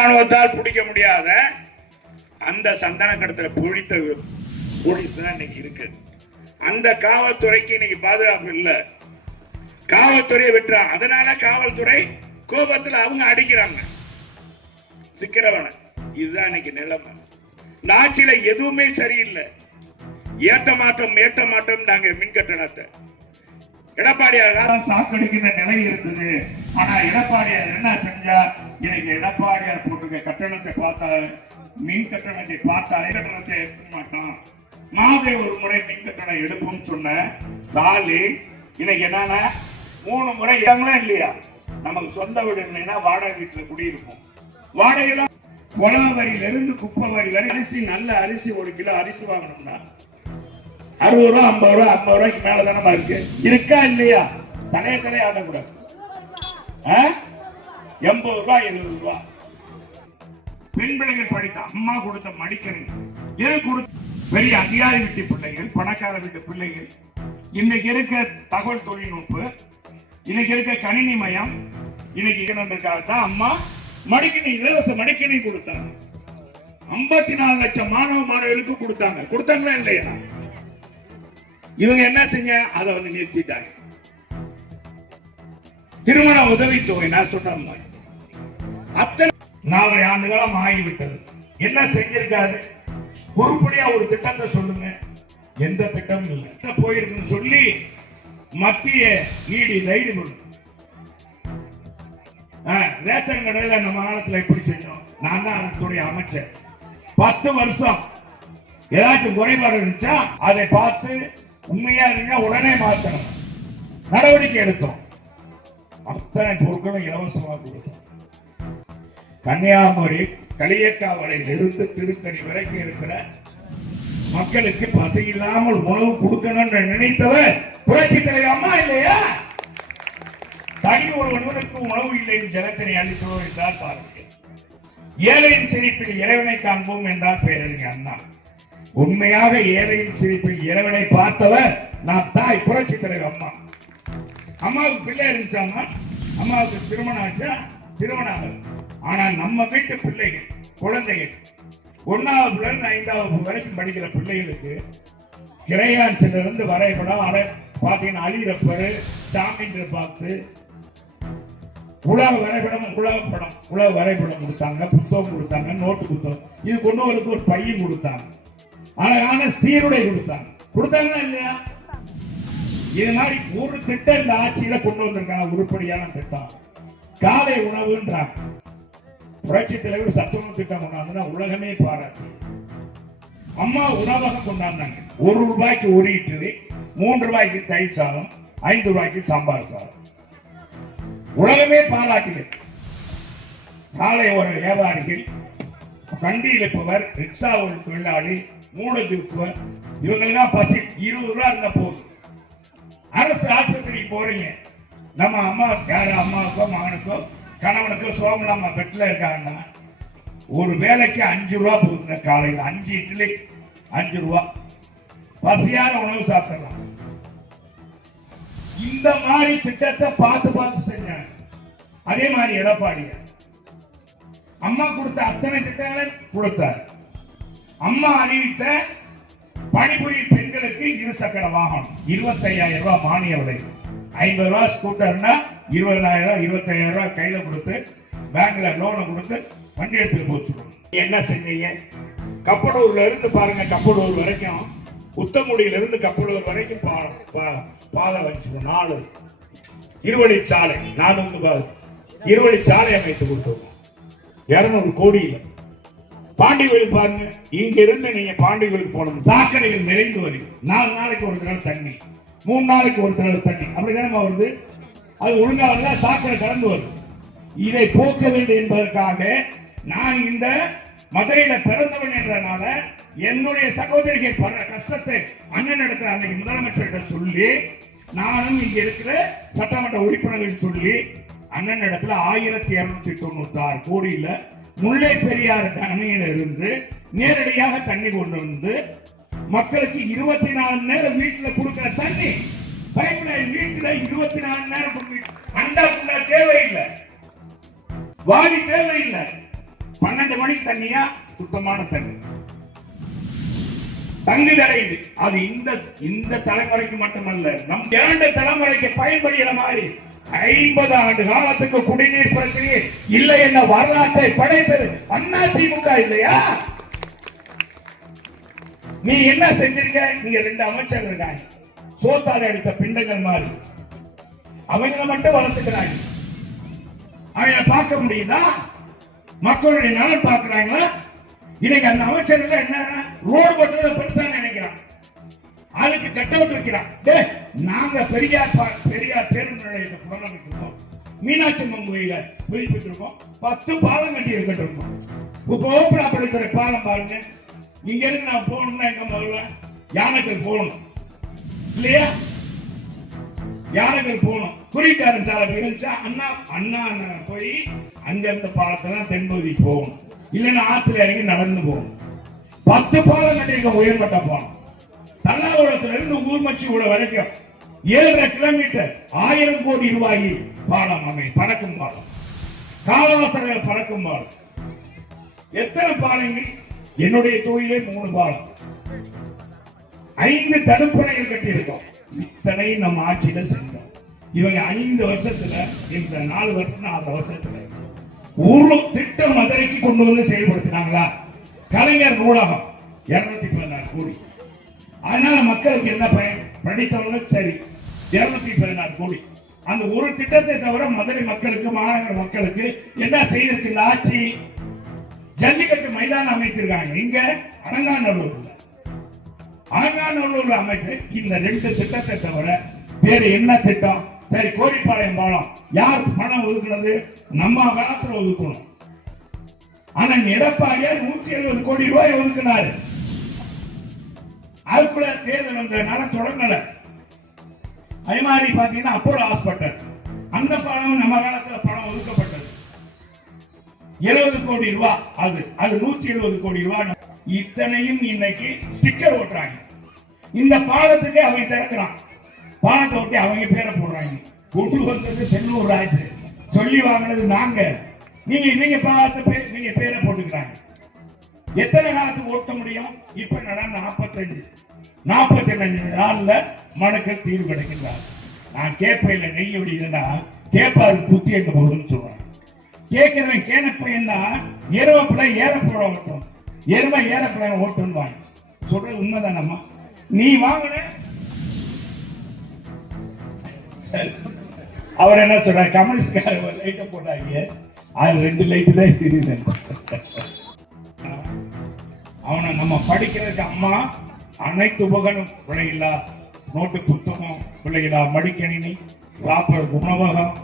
ராணுவத்தால் பிடிக்க முடியாத அந்த சந்தன கடத்தல பிடித்த போலீஸ் தான் இன்னைக்கு இருக்கு. அந்த காவல்துறைக்கு இன்னைக்கு பாதுகாப்பு இல்லை. காவல்துறையை விட்டுறா. அதனால காவல்துறை கோபத்தில் அவங்க அடிக்கிறாங்க சிக்கிறவன. இதுதான் இன்னைக்கு நிலைமை. இந்த ஆட்சியில எதுவுமே சரியில்லை. ஏற்ற மாற்றம் நாங்க மின் கட்டணத்தை எடப்பாடியார் சாக்கடிக்கிற நிலை இருக்குது. ஆனா எடப்பாடியார் என்ன செஞ்சா, இன்னைக்கு எடப்பாடியார் போட்டிருக்க கட்டணத்தை பார்த்தாரு, மின் கட்டணத்தை பார்த்தாலே கட்டணத்தை எடுக்க மாட்டான். மாதே ஒரு முறை மின் கட்டணம் எடுப்போம்னு சொன்ன ஸ்டாலின் இன்னைக்கு என்னன்னா 3 முறை இடங்களும் இல்லையா. நமக்கு சொந்த வீடு இல்லைன்னா வாடகை வீட்டுல குடியிருப்போம். வாடகைலாம் கொலா வரியில இருந்து குப்பை வரி வரை அரிசி, நல்ல அரிசி 1 கிலோ அரிசி வாங்கணும்னா 60 ரூபா 50 ரூபா 50 ரூபாய்க்கு மேல தானமா இருக்கு. இருக்கா இல்லையா? தலையை ஆடக்கூடாது. 80 ரூபாய் 70 ரூபா. பெண் பிள்ளைகள் படித்த அம்மா கொடுத்த மடிக்கணி எது கொடுத்த பெரிய அதிகாரி வீட்டு பிள்ளைகள், பணக்கார வீட்டு பிள்ளைகள், இன்னைக்கு இருக்க தகவல் தொழில்நுட்பம், இன்னைக்கு இருக்க கணினி மயம், இன்னைக்கு தான் அம்மா மடிக்கணி, இலவச மடிக்கணி கொடுத்தாங்க. 54 லட்சம் மாணவர்களுக்கு கொடுத்தாங்களா இல்லையா? இவங்க என்ன செஞ்ச, அதை வந்து நிறுத்திட்டாங்க. திருமண உதவித்தொகை நான் சொன்ன அத்தனை 4 ஆண்டு காலம் ஆகிவிட்டது. என்ன செஞ்சிருக்காரு? பொறுப்படியா ஒரு திட்டத்தை சொல்லுங்க. எந்த திட்டமும் இல்லை. போயிருக்குன்னு சொல்லி மத்திய ஈடி ரைடு பண்ணு. ரேஷன் கடையில நம்ம காலத்துல எப்படி செஞ்சோம்? நான் தான் அதனுடைய அமைச்சர். 10 வருஷம் ஏதாச்சும் குறைபாடு இருந்துச்சா அதை பார்த்து உண்மையா இருந்தா உடனே மாற்றணும் நடவடிக்கை எடுத்தோம். அத்தனை பொருட்களும் இலவசமாக கொடுத்தோம். கன்னியாகுமரி களியக்காவலையில் இருந்து திருத்தணி வரைக்கும் இருக்கிற மக்களுக்கு பசி இல்லாமல் உணவு கொடுக்கணும்னு நினைத்தவர் புரட்சி தலைவர் அம்மா இல்லையா? தனி ஒருவனுக்கு உணவு இல்லைன்னு ஜெகத்தினை அளித்தவர் என்றால் பாருங்கள். ஏழையின் சிரிப்பில் இறைவனை காண்போம் என்றால் பேரறிஞர் அண்ணா. உண்மையாக ஏழையின் சிரிப்பில் இறைவனை பார்த்தவர் நான் தாய் புரட்சி தலைவர் அம்மா. அம்மாவுக்கு பிள்ளை இருந்துச்சாமா, அம்மாவுக்கு திருமணம் ஆச்சா, திருமணம். ஆனா நம்ம வீட்டு பிள்ளைகள், குழந்தைகள் 1வது இருந்து 5வது வரைக்கும் படிக்கிற பிள்ளைகளுக்கு கிரையான்ஸ்ல இருந்து வரைபடம், பாத்தீங்கன்னா அலிரப்பரு, ஜாமீன் பாக்ஸ், உலக வரைபடம், உலக வரைபடம் கொடுத்தாங்க, புத்தகம் கொடுத்தாங்க, நோட்டு புத்தகம். இது கொண்டவர்களுக்கு ஒரு பையன் கொடுத்தாங்க, அழகான சீருடை கொடுத்தாங்களா இல்லையா? இது மாதிரி ஒரு திட்டம் இந்த ஆட்சியில கொண்டு வந்திருக்காங்க. உருப்படியான திட்டம் காலை உணவுன்றாங்க. புரட்சி தலைவர் சத்துணவு திட்டம் கொண்டாந்து உலகமே பாராட்டு. அம்மா உணவகம் கொண்டாந்தாங்க. 1 ரூபாய்க்கு 1 இட்லி, 3 ரூபாய்க்கு தயிர் சாதம், 5 ரூபாய்க்கு சாம்பார் சாதம். உலகமே பாராட்டு. காலை ஒரு வியாபாரிகள், கண்டி இழுப்பவர், ரிக்ஷா ஒரு தொழிலாளி, மூட தூக்குவர், இவங்கெல்லாம் பசி 20 ரூபா இருந்த போதும். அரசு ஆஸ்பத்திரிக்கு போறீங்க, நம்ம அம்மா யார அம்மாவுக்கோ மகனுக்கோ கணவனுக்கோ சோமலாமா பெட்டில் இருக்காங்கன்னா ஒரு வேலைக்கு 5 ரூபா போகுதுங்க. காலையில் 5 இட்லி 5 ரூபா. பசியான உணவு சாப்பிடலாம். இந்த மாதிரி திட்டத்தை பார்த்து செஞ்சாங்க. அதே மாதிரி எடப்பாடியார் அம்மா கொடுத்த அத்தனை திட்டங்களை கொடுத்தார். அம்மா அறிவித்த பணிபுரியும் பெண்களுக்கு 2 சக்கர வாகனம் 25,000 ரூபாய் மானிய விலை, 50 ரூபாய் ஸ்கூட்டர்னா 20,000 ரூபாய் 25,000 ரூபாய் கையில கொடுத்து பேங்க்ல லோனை கொடுத்து வண்டி எடுத்து போச்சுக்கணும். என்ன செஞ்சீங்க? கப்பலூர்ல இருந்து பாருங்க, கப்பலூர் வரைக்கும், உத்தமுடியில இருந்து கப்பலூர் வரைக்கும் பாதை வச்சுக்கணும். 4 இருவழிச்சாலை, 4 இருவழிச்சாலை அமைத்து கொடுத்தோம் 200 கோடியில். பாண்டி கோயில் பாருங்க, இங்க இருந்து நீங்க பாண்டி கோயிலுக்கு போகணும், சாக்கடைகள் நிறைந்து வருது. 4 நாளைக்கு ஒரு தடவை தண்ணி, 3 நாளைக்கு ஒரு தடவை தண்ணி, அப்படிதானே வருது. அது ஒழுங்காக சாக்கடை கடந்து வருது. இதை போக்க வேண்டும் என்பதற்காக நான் இந்த மதுரையில பிறந்தவன் என்றனால என்னுடைய சகோதரிகள் படுற கஷ்டத்தை அண்ணன் இடத்துல அன்னைக்கு முதலமைச்சர்கிட்ட சொல்லி, நானும் இங்க இருக்கிற சட்டமன்ற உறுப்பினர்கள் சொல்லி அண்ணன் இடத்துல 1296 கோடியில முல்லை பெரியாறு அணையில இருந்து நேரடியாக தண்ணி கொண்டு வந்து மக்களுக்கு 24 நேரம் வீட்டுல கொடுக்கிற தண்ணி, பைப்லைன் வீட்டுல 24 நேரம் அண்டா தேவையில்லை, வாடி தேவையில்லை. 12 மணிக்கு தண்ணியா சுத்தமான தண்ணி தங்கு தடையுது. அது இந்த தலைமுறைக்கு மட்டுமல்ல, நம் 2 தலைமுறைக்கு பயன்படுகிற மாதிரி 50 ஆண்டு காலத்துக்கு குடிநீர் பிரச்சனையே இல்லை என்ற வரலாற்றை படைத்தது அதிமுக இல்லையா? நீ என்ன செஞ்சிருக்க? நீங்க 2 அமைச்சர் இருக்காங்க, சோத்தாரை அடித்த பிண்டங்கள் மாதிரி, அவங்களை மட்டும் வளர்த்துக்கிறாங்க. அவங்களை பார்க்க முடியுதா? மக்களுடைய நலன் பார்க்கிறாங்களா? இன்னைக்கு அந்த அமைச்சர்கள் என்ன ரோடு போட்டதை பெருசா நினைக்கிறான், அதுக்கு கட் அவுட் வைக்கிறான். நாங்க பெரியார் பேருந்து நிலையத்தை புனரமைச்சிருக்கோம், மீனாட்சி அம்மன் கோயில புதுப்பிச்சிருக்கோம், 10 பாலம் கட்டி இருக்கட்டும். இப்போ ஓப்பனாப்பள்ளித்துறை பாலம் பாருங்க, இங்க இருந்து நான் போகணும்னா எங்க முதல்ல யானைகள் போகணும் இல்லையா? யானைகள் போகணும். குறிக்காரன் சாலை இருந்துச்சா அண்ணா போய் அங்க இருந்த பாலத்தை தான் தென்பகுதி போகணும், இல்லைன்னா ஆத்துல இறங்கி நடந்து போகணும். 10 பாலம் கட்டிருக்க உயர்மட்ட பாலம். தல்லாகுளத்துல இருந்து ஊர்மச்சி கூட வரைக்கும் 7.5 கிலோமீட்டர் 1000 கோடி ரூபாய் பாலம் பறக்கும் பாலம், காலாசர பறக்கும் பாலம். எத்தனை பாலங்கள்? என்னுடைய தொகுதியிலே 3 பாலம், 5 தடுப்பணைகள் கட்டியிருக்கோம். இத்தனை நம்ம ஆட்சியில செஞ்சோம். இவங்க 5 வருஷத்துல, இந்த 4 வருஷம் 4 வருஷத்துல ஒரு திட்டம் மதுரைக்கு கொண்டு வந்து செயல்படுத்தினாங்களா? கலைஞர் நூலகம் 216 கோடி. அதனால மக்களுக்கு என்ன பயன்? படித்தவங்க சரி, 216 கோடி. அந்த ஒரு திட்டத்தை தவிர மதுரை மக்களுக்கு, மாநகர மக்களுக்கு என்ன செய்திருக்கு இந்த ஆட்சி? ஜல்லிக்கட்டு மைதானம் அமைத்திருக்காங்க. இங்க அலங்காநல்லூர்ல அமைச்சு இந்த 2 திட்டத்தை தவிர வேற என்ன திட்டம்? சரி, கோரிப்பாளையம் பாலம் யார் பணம் ஒதுக்குனது? நம்ம காலத்துல ஒதுக்கணும். ஆனா எடப்பாடியார் 170 கோடி ரூபாய் ஒதுக்கினாரு. அதுக்குள்ள தேர்தல் வந்ததுனால தொடங்கல. அதே மாதிரி பாத்தீங்கன்னா அப்போலோ ஹாஸ்பிட்டல், அந்த பணம் நம்ம காலத்துல பணம் ஒதுக்கப்பட்டது 70 கோடி ரூபாய். அது 170 கோடி ரூபாய். இத்தனையும் இன்னைக்கு ஸ்டிக்கர் ஓட்டுறாங்க. இந்த பாலத்துக்கு அவங்க திறக்கிறான், பாலத்தை ஒட்டி அவங்க பேரை போடுறாங்க. கொண்டு வந்தது செல்லூர் ராஜ், சொல்லி வாங்கினது நாங்க. நீங்க பாலத்தை நீங்க பேரை போட்டுக்கிறாங்க. எத்தனை காலத்துக்கு ஓட்ட முடியும்? இப்ப நடந்த 45 நாள்ல மனுக்கள் தீர்வு கிடைக்கின்றார். நான் கேட்பேன் நெய் அப்படின்னா கேட்பாரு புத்தி எங்க போகுதுன்னு சொல்றேன். கேட்கிறவன் கேனப்பையன் தான் ஏறப்பட ஏறப்பட ஓட்டும், எருமை ஏறப்பட ஓட்டும் வாங்க சொல்றது உண்மைதானம்மா? நீ வாங்கின அவர் என்ன சொல்ற? கம்யூனிஸ்ட் லைட்ட போட்டாங்க, அது 2 லைட்டு தான் இருக்குது. அவனை நம்ம படிக்கிறதுக்கு அம்மா அனைத்து உபகரணம் பிள்ளைகளா, நோட்டு புத்தகம் பிள்ளைகளா, மடிக்கணினி, சாப்பிட உணவகம்,